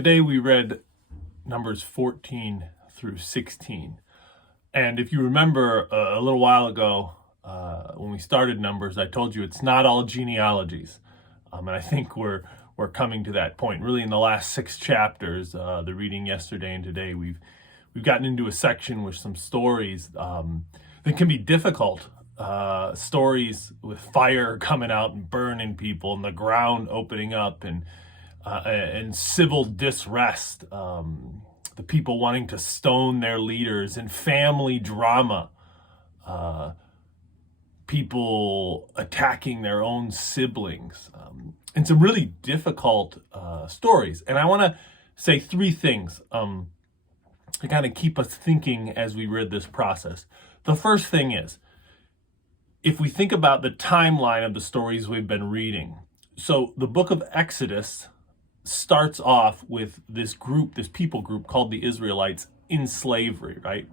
Today we read Numbers 14 through 16. And if you remember a little while ago, when we started Numbers, I told you it's not all genealogies. And I think we're coming to that point. Really, in the last 6 chapters, the reading yesterday and today, we've gotten into a section with some stories that can be difficult. Stories with fire coming out and burning people, and the ground opening up, and civil disrest, the people wanting to stone their leaders, and family drama, people attacking their own siblings, and some really difficult stories. And I want to say 3 things to kind of keep us thinking as we read this process. The first thing is, if we think about the timeline of the stories we've been reading, so the book of Exodus starts off with this people group called the Israelites in slavery, right?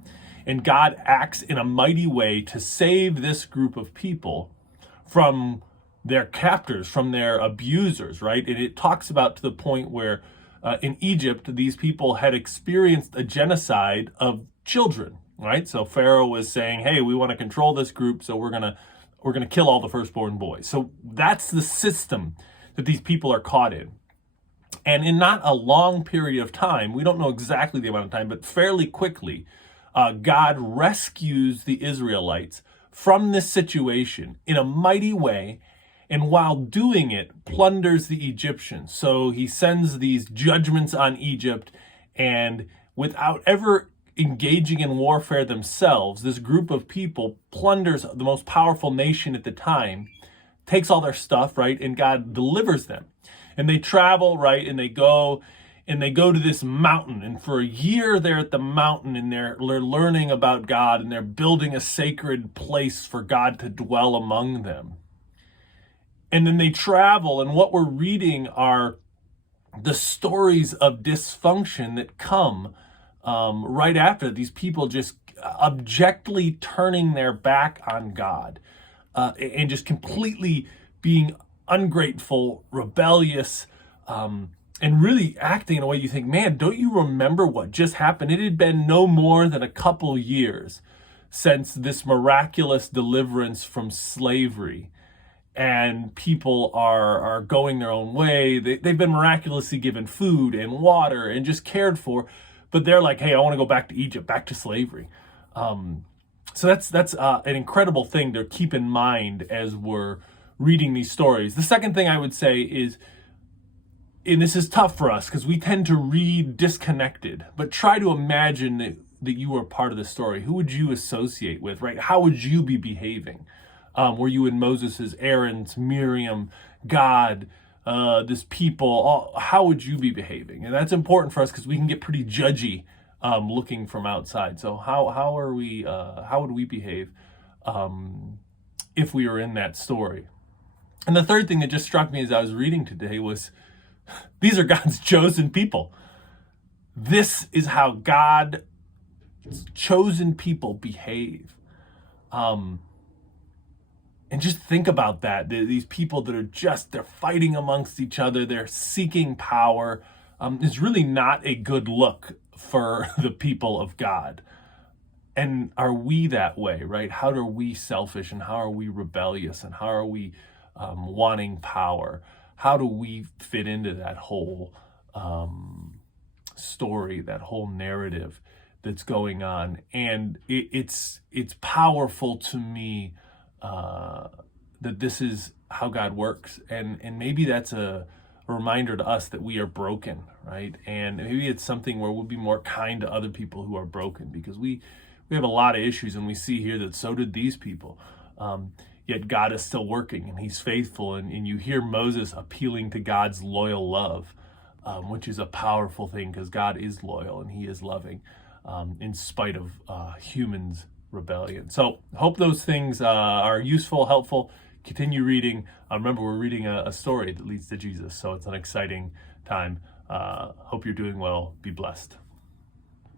And God acts in a mighty way to save this group of people from their captors, from their abusers, right? And it talks about to the point where in Egypt, these people had experienced a genocide of children, right? So Pharaoh was saying, hey, we want to control this group, so we're gonna kill all the firstborn boys. So that's the system that these people are caught in. And in not a long period of time, we don't know exactly the amount of time, but fairly quickly, God rescues the Israelites from this situation in a mighty way, and while doing it, plunders the Egyptians. So he sends these judgments on Egypt, and without ever engaging in warfare themselves, this group of people plunders the most powerful nation at the time, takes all their stuff, right, and God delivers them. And they travel, right, and they go to this mountain, and for a year they're at the mountain, and they're learning about God, and they're building a sacred place for God to dwell among them. And then they travel, and what we're reading are the stories of dysfunction that come right after these people just abjectly turning their back on God, and just completely being ungrateful, rebellious, and really acting in a way you think, man, don't you remember what just happened? It had been no more than a couple years since this miraculous deliverance from slavery, and people are going their own way. They've been miraculously given food and water and just cared for, but they're like, hey, I want to go back to Egypt, back to slavery. So that's an incredible thing to keep in mind as we're reading these stories. The second thing I would say is, and this is tough for us because we tend to read disconnected, but try to imagine that you were part of the story. Who would you associate with, right? How would you be behaving? Were you in Moses's, Aaron's, Miriam, God, this people? How would you be behaving? And that's important for us because we can get pretty judgy looking from outside. So how would we behave if we were in that story? And the third thing that just struck me as I was reading today was, these are God's chosen people. This is how God's chosen people behave. And just think about that. These people that are they're fighting amongst each other, they're seeking power, is really not a good look for the people of God. And are we that way, right? How are we selfish, and how are we rebellious, and how are we wanting power? How do we fit into that whole story, that whole narrative that's going on? And it's powerful to me that this is how God works, and maybe that's a reminder to us that we are broken, right? And maybe it's something where we'll be more kind to other people who are broken, because we have a lot of issues, and we see here that so did these people. Yet God is still working, and he's faithful. And you hear Moses appealing to God's loyal love, which is a powerful thing, because God is loyal and he is loving in spite of humans' rebellion. So hope those things are useful, helpful. Continue reading. Remember, we're reading a story that leads to Jesus, so it's an exciting time. Hope you're doing well. Be blessed.